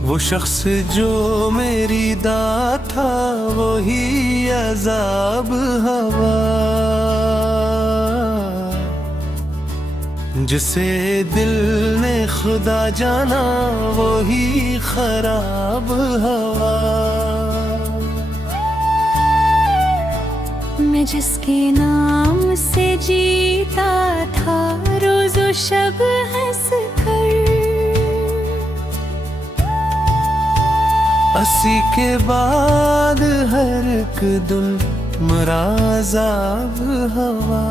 वो शख्स जो मेरी दात था वही अजाब हवा, जिसे दिल ने खुदा जाना वही खराब हवा। मैं जिसके नाम से जीता था रोज़ो शब हंस कर, अस्सी के बाद हर एक दिल मराज़ाब हवा।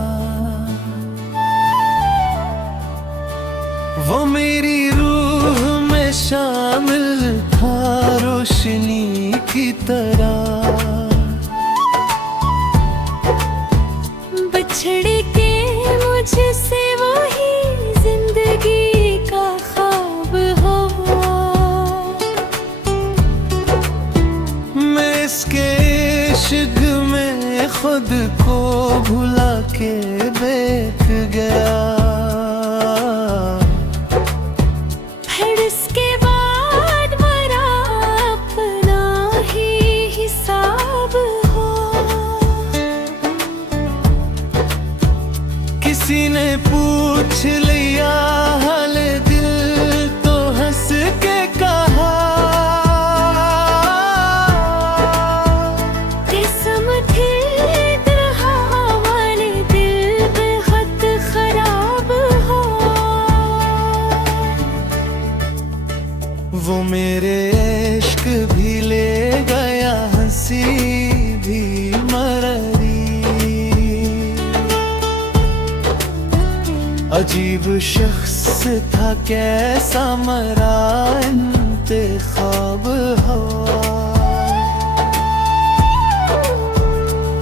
वो मेरी रूह में शामिल था रोशनी की तरह, बिछड़ के मुझसे वही जिंदगी का ख्वाब हुआ। मैं इसके इश्क में खुद को भुला के देख गया। फिर इसके बाद मेरा अपना ही हिसाब हो। किसी ने पूछ लिया हाल दिल तो हंस के कहा, किस्म थी तरह वाले दिल बेहद खराब हो। वो मेरे इश्क भी ले गया हंसी भी मररी। अजीब शख्स था कैसा मरा इंतखाब हवा।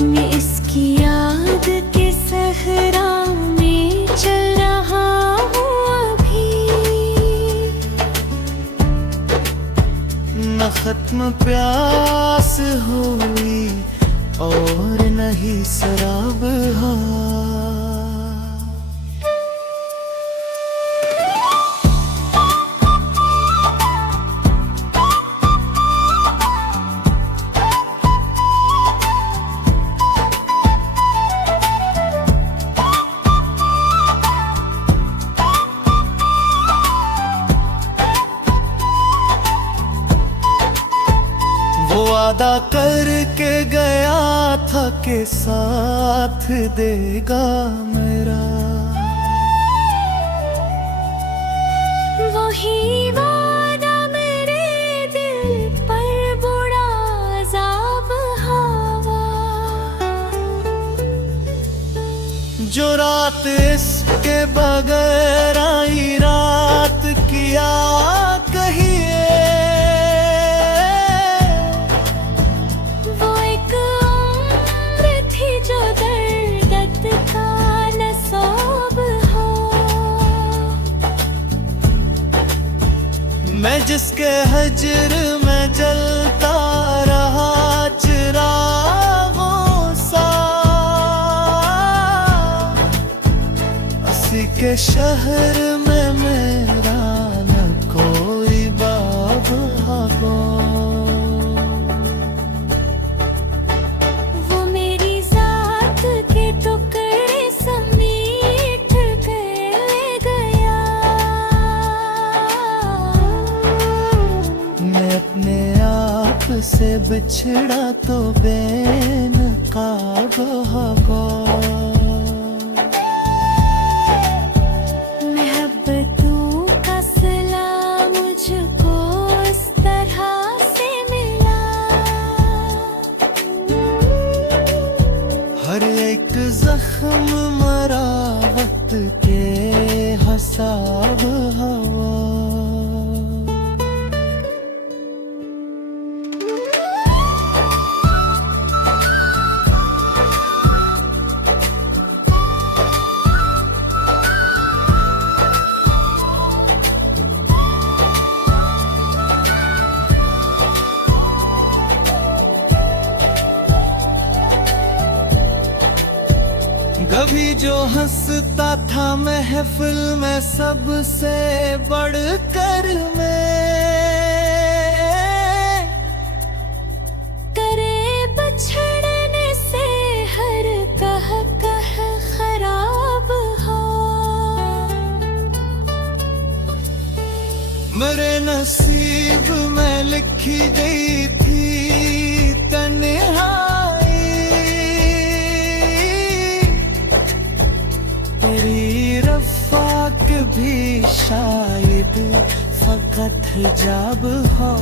मैं इसकी याद के सहरा में चल रहा हूँ अभी, न खत्म प्यास हुई और नहीं शराब हवा। वो वादा करके गया था कि साथ देगा मेरा, वही वादा मेरे दिल पर बुरा अज़ाब हवा। जो रात इसके बगैर आई रात किया कहिए। वो एक उम्र थी जो दर्द का नसाब हो। मैं जिसके हजर में जलता रहा चिरागों सा, अस्सी के शहर में मेरा न कोई बाब हागो। वो मेरी जात के टुकड़े समेट के ले गया। मैं अपने आप से बिछड़ा तो बेनकाब हागो। मोहब्बतों का सिला मुझको इस तरह से मिला। हर एक जख्म मरा वक्त के हिसाब हवा। कभी जो हंसता था महफिल में सबसे बढ़कर मैं, में लिखी गई थी तन्हाई, तेरी रफ़ाक भी शायद फकत जब हो,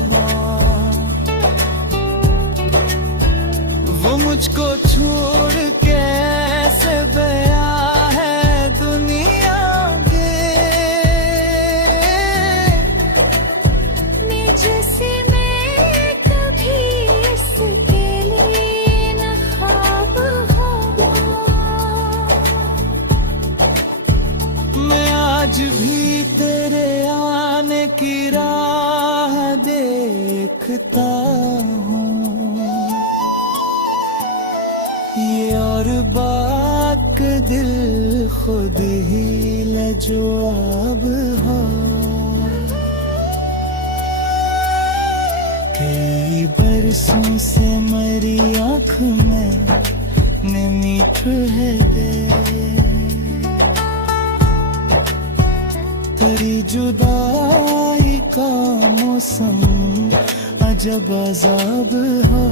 वो मुझको छोड़ के ऐसे गया है दुनिया के, जैसे मैं कभी इसके लिए न ख्वाब हो। मैं आज भी तेरे आने की राह देखता हूँ, ये और बात दिल खुद ही लजवाब हो। कई बरसों से मरी आँख में मीठ है दे, तेरी जुदाई का मौसम अजब अजाब हो।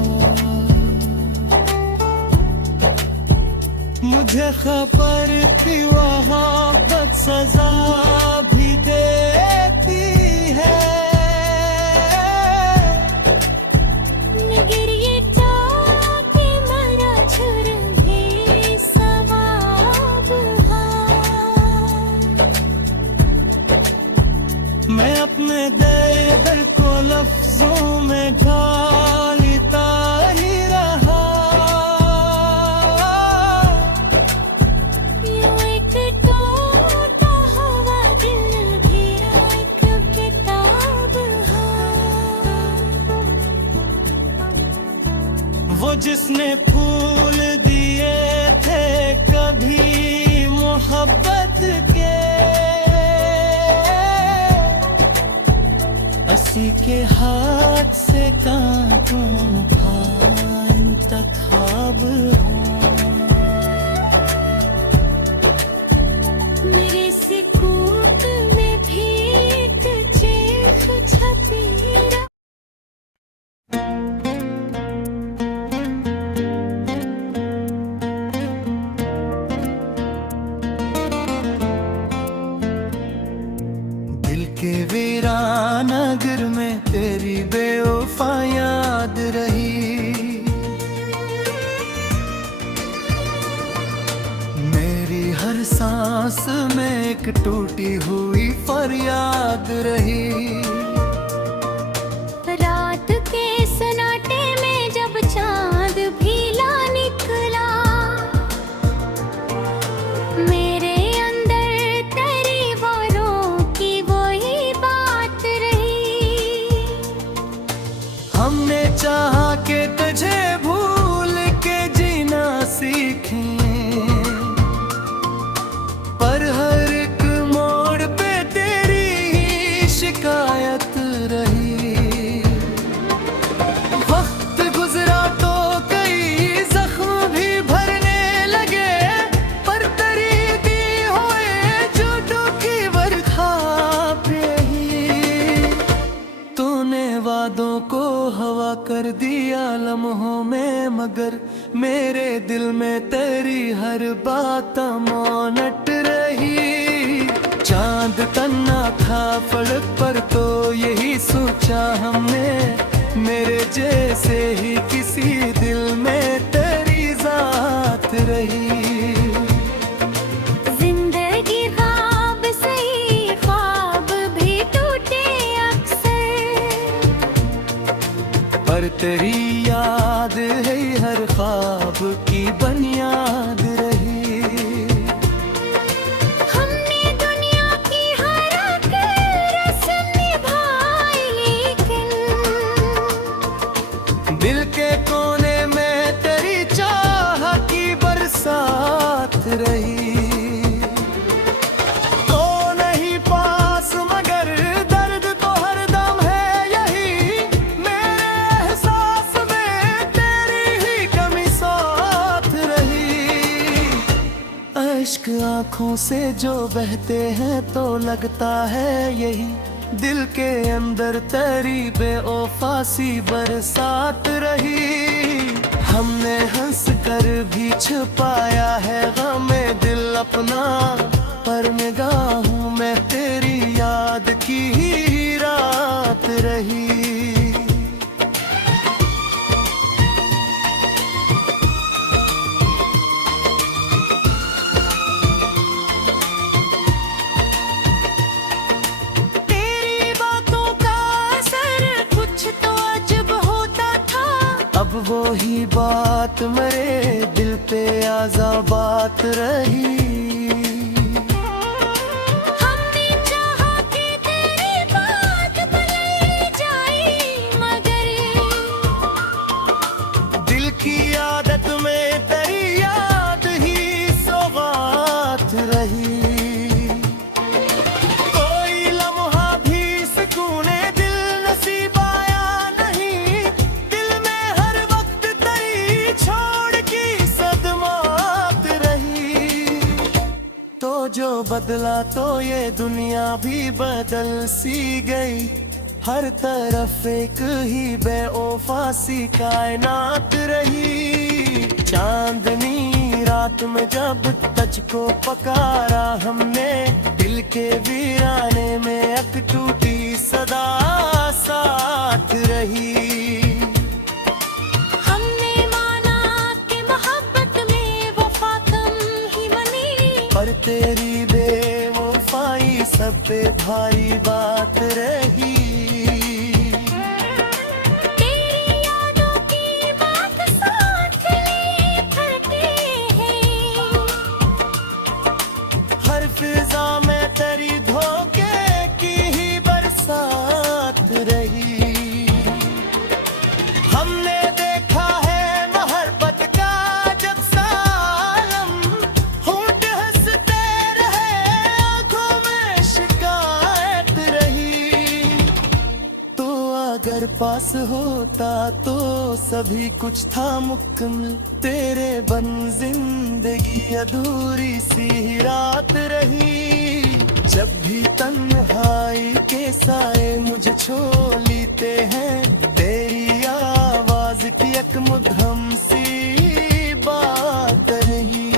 मुझे खबर थी वहाँ बद सजा भी देती है, मगर ये ताकि मरा छुर भी सवाब है। मैं अपने दर्द को लफ्जों में ढालता ही रहा, यूं एक टूटा हुआ दिल भी एक किताब है। वो जिसने फूल दिए थे कभी मोहब्बत के, हंसी के हाथ से कांटों का इंतखाब हो। मेरे सिकूत में भी एक चेख छपी रहा। दिल के वीरान नगर में तेरी बेवफा याद रही, मेरी हर सांस में एक टूटी हुई फरियाद रही। रात के सन्नाटे में जब चांद भी ला निकला, मेरे अंदर तेरी वालों की वही बात रही। हमने चाहा कि तुझे भूल के जीना सीखें, पर हर एक मोड़ पे तेरी ही शिकायत रही। वक्त गुजरा तो कई जख्म भी भरने लगे, पर तेरी दी हुए झूठों की बरखा पे ही तूने वादों को हवा कर दिया लम्हों में, मगर मेरे दिल में तेरी हर बात अमानत रही। चांद तन्ना था फलक पर तो यही सोचा हमने, मेरे जैसे ही किसी दिल में तेरी जात रही। जिंदगी ख्वाब सही ख्वाब भी टूटे अक्सर, पर तेरी याद है हर ख्वाब की बुनियाद रही। हमने दुनिया की हर एक रस्म निभाई, लेकिन दिल के कोने में तेरी चाह की बरसात रही। तो नहीं पास मगर दर्द तो हरदम है यही, मेरे एहसास में तेरी ही कमी साथ रही। अश्क आंखों से जो बहते हैं तो लगता है यही दिल के अंदर तेरी बेवफासी बरसात रही। हमने हंस कर भी छुपाया है गमे दिल अपना, पर निगाहों में तेरी याद की ही रात रही। अब वो ही बात मेरे दिल पे आजा बात रही। हमने चाहा कि तेरी बात भुलाई जाए, मगर दिल की आदत में तेरी याद ही सौगात रही। कोई लम्हा भी सुकूने दिल नसीब आया नहीं, दिल में हर वक्त तेरी छोड़ की सदमात रही। तो जो बदला तो ये दुनिया भी बदल सी गई, हर तरफ एक ही बेवफासी कायनात रही। चांदनी रात में जब तुझको पकारा हमने, दिल के वीराने में एक टूटी सदा साथ रही। हमने माना कि मोहब्बत में वफा कम ही बनी, पर तेरी बेवफाई सब पे भारी बात रही। तेरी यादों की बात साथ ले फरते हैं। हर फिजा में तेरी धोखे की ही बरसात रही। हमने देखा है मोहब्बत का जब सालम, होंठ हंसते रहे आंखों में शिकायत रही। तो अगर पास होता तो सभी कुछ था मुकम्मल, तेरे बन जिंदगी अधूरी सी रात रही। जब भी तन्हाई के साए मुझे छो लेते हैं, तेरी आवाज की एक मुद्दम सी बात रही।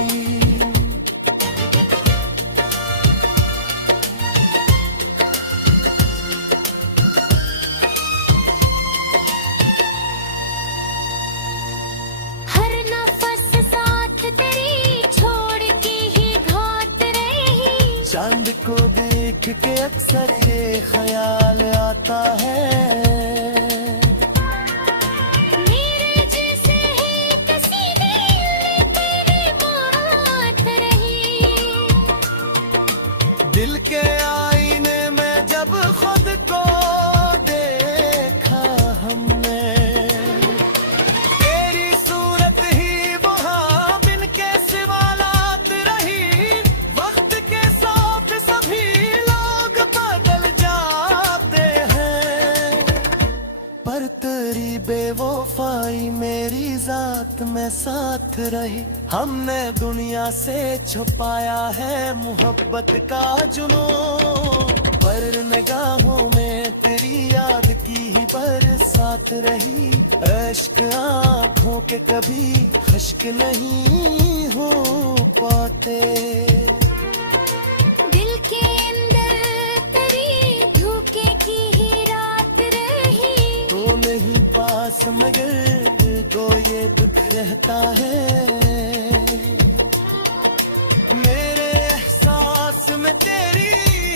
हर नफस साथ तेरी छोड़ के ही घात रही। चांद को देख के अक्सर ये ख्याल आता है, मेरे जैसे ही किसी दिल तेरी बात रही। दिल के आईने में जब खुद को देखा हमने, तेरी सूरत ही वहाँ बिन के सिवालात रही। वक्त के साथ सभी लोग बदल जाते हैं, पर तेरी बेवफाई मेरी जात में साथ रही। हमने दुनिया से छुपाया है मोहब्बत का जुनून, पर निगाहों में तेरी याद की ही बरसात रही। इश्क आँखों के कभी खश्क नहीं हो पाते, दिल के अंदर तेरी धोखे की ही रात रही। तो नहीं पास मगर दो ये दुख रहता है। मेरे एहसास में तेरी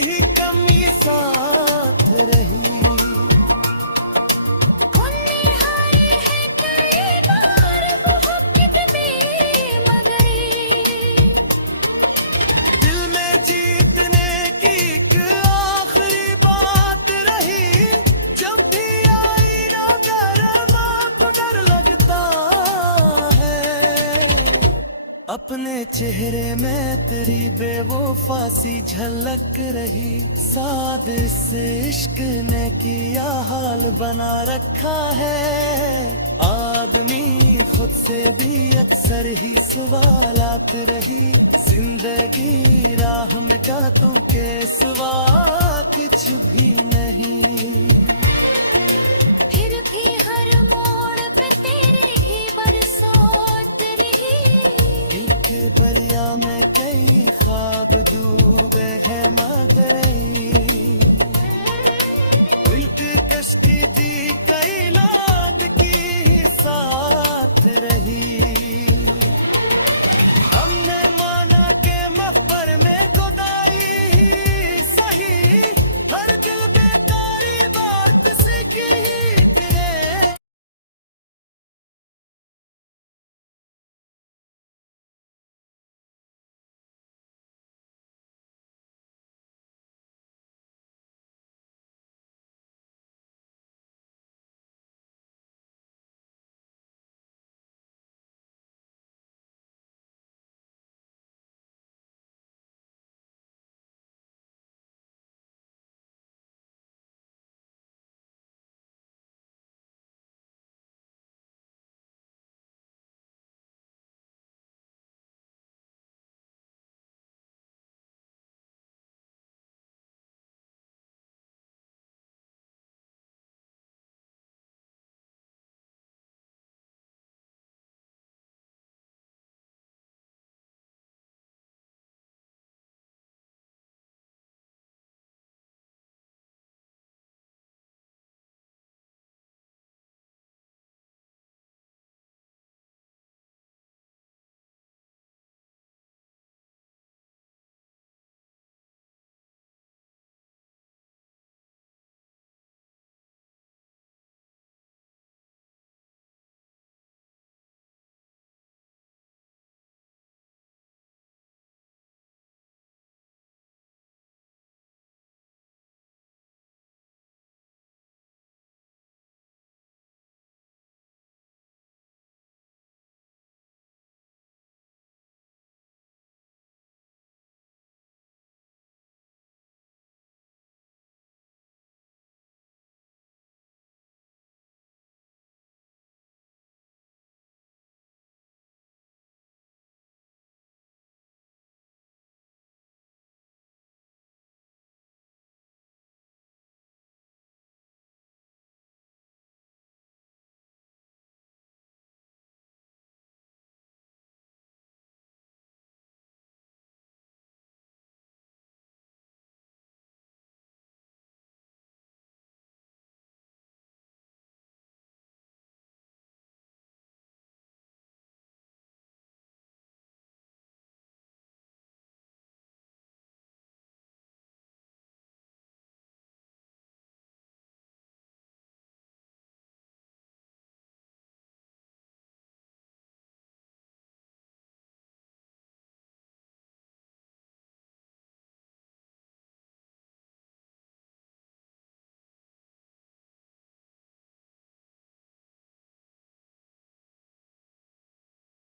ही कमी साथ रही। हमने हारे हैं कई बार मोहब्बत में, मगर दिल में जीतने की एक आखिरी बात रही। जब भी आई ना डर, माँ को डर लगता है। अपने चेहरे में तेरी बेवफासी झलक रही। साद इस इश्क ने किया हाल बना रखा है। आदमी खुद से भी अक्सर ही सवालात रही। जिंदगी राह मिटा तू के सिवा कुछ भी नहीं।